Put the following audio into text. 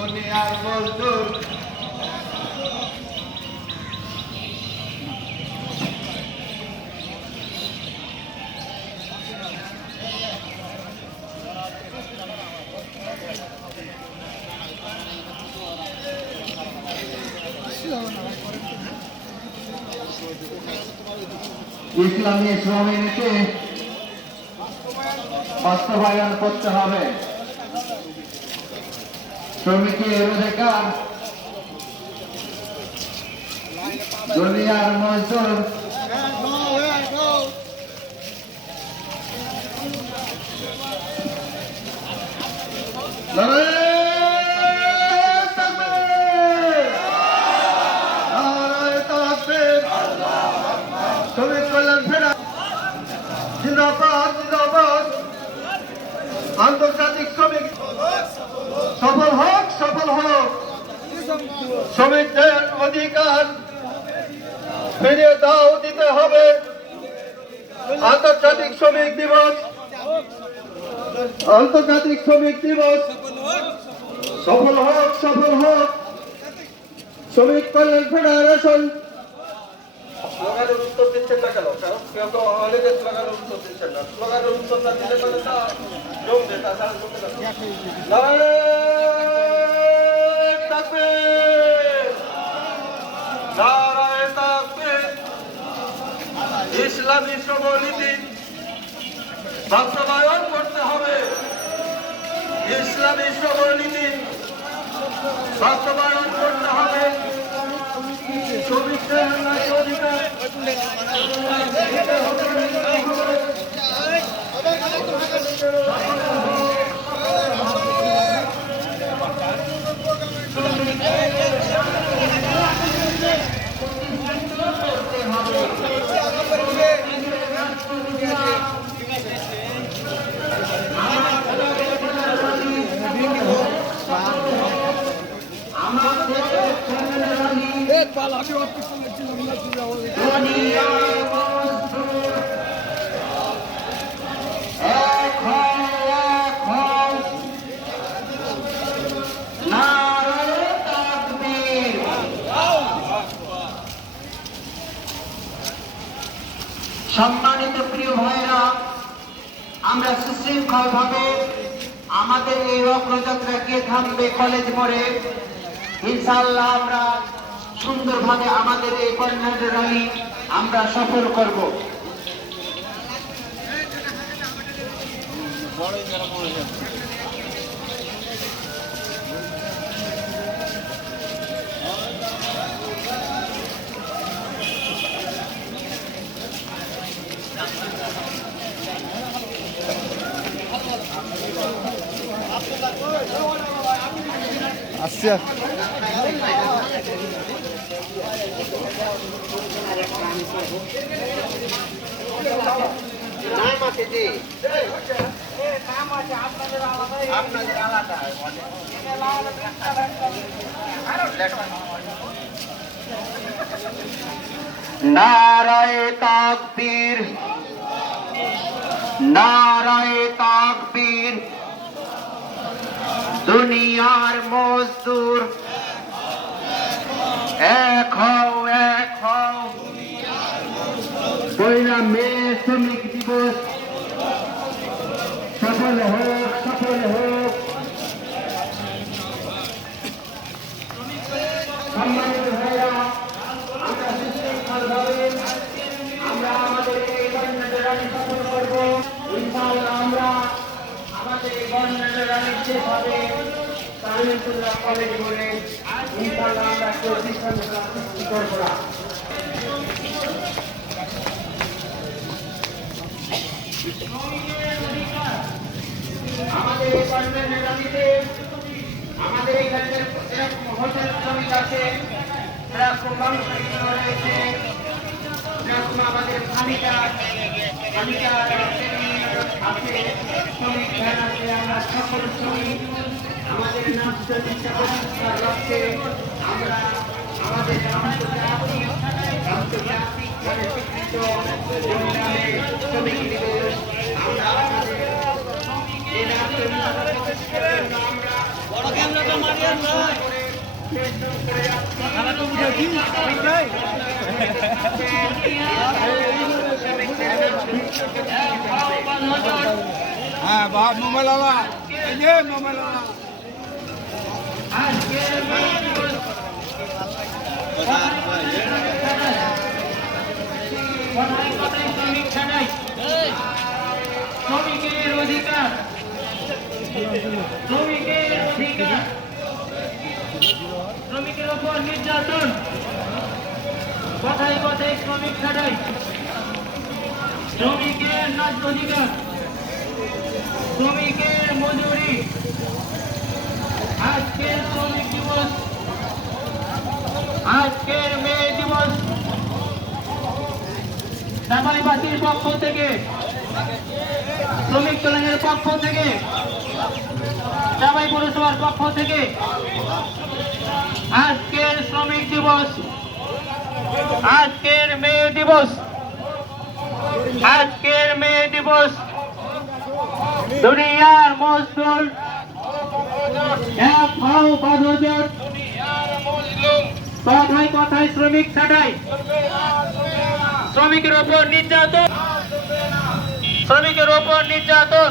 দুনিয়ার মজদুর ইসলামী শ্রমনীতি বাস্তবায়ন করতে হবে। শ্রমিকের অধিকার দুনিয়ার মজদুর শ্রমিক কল্যাণ ফেরা জিন্দাবাদ জিন্দাবাদ। আন্তর্জাতিক শ্রমিক সফল হোক সফল হোক। শ্রমিকদের অধিকার ফিরিয়ে দাও দিতে হবে। আন্তর্জাতিক শ্রমিক দিবস আন্তর্জাতিক শ্রমিক দিবস সফল হোক সফল হোক। শ্রমিক কল্যাণ ফেডারেশন স্লোগানের উত্তর দিচ্ছেন না কেন? কেউ তো হলিডে স্লোগানের উত্তর দিচ্ছেন না। স্লোগানের উত্তর না দিলে মানে জমবে, তাছাড়া জমবে না। নারায়ে তাকবীর, নারায়ে তাকবীর। ইসলামী শ্রমনীতি বাস্তবায়ন করতে হবে। ইসলামী শ্রমনীতি বাস্তবায়ন করতে হবে। শ্রমিকদের অধিকার সম্মানিত প্রিয় ভাইরা, আমরা সুশৃঙ্খল ভাবে আমাদের এই অগ্রযাত্রা গিয়ে থামবে কলেজ মোড়ে। ইনশাআল্লাহ আমরা সুন্দরভাবে আমাদের এই কর্নার র্যালি আমরা সফল করব। আচ্ছা নারায়ে তাকবীর, নারায়ে তাকবীর। দুনিয়ার মজদুর এক হও এক হও। ১ মে শ্রমিক দিবস সফল হোক সফল হোক। সম্মানিত ভাইরা, আমরা সুশৃঙ্খলভাবে আমরা আমাদের এই গণতন্ত্রের র্যালি সফল করব। ইনশাআল্লাহ আমরা আমাদের এই গণতন্ত্রের র্যালি শেষ হবে তালিমুল্লাহ কলেজ মোড়ে। ইনশাআল্লাহ আমরা কেউ বিশৃঙ্খলা সৃষ্টি করব না। আমাদের এই গণতন্ত্রের র্যালিতে আমাদের এখানে এরকম হোটেল শ্রমিক আছে, এরকম মানুষ রয়েছে, এরকম আমাদের খানিকার আছে, শ্রমিক ভ্যান আছে। আমরা সকল শ্রমিক আমাদের নাগরিকতা প্রতিষ্ঠার লক্ষ্যে আমরা আমাদের আন্তর্জাতিক স্বীকৃত শ্রমিক দিবস আমরা আমাদের এই নাগরিকতা প্রতিষ্ঠার জন্য আমরা হ্যাঁ বাপ মোবাইল আলা এই যে মোবাইল আলা শ্রমিকের অধিকার, শ্রমিকের অধিকার, শ্রমিকের উপর নির্যাতন, কথায় কথায় শ্রমিক ছাড়াই, শ্রমিকের ন্যায্য অধিকার, শ্রমিকের মজুরি। আজকের শ্রমিক দিবস, আজকের মে দিবস চাঁপাইবাসীর পক্ষ থেকে, শ্রমিক কল্যাণের পক্ষ থেকে, চাঁপাই পৌরসভার পক্ষ থেকে আজকের শ্রমিক দিবস, আজকের মে দিবস, আজকের মে দিবস দুনিয়ার মজদুর এক হও বাঁধজোট, কথায় কথায় শ্রমিক ছাঁটাই, শ্রমিকের ওপর নির্যাতন, শ্রমিকের ওপর নির্যাতন।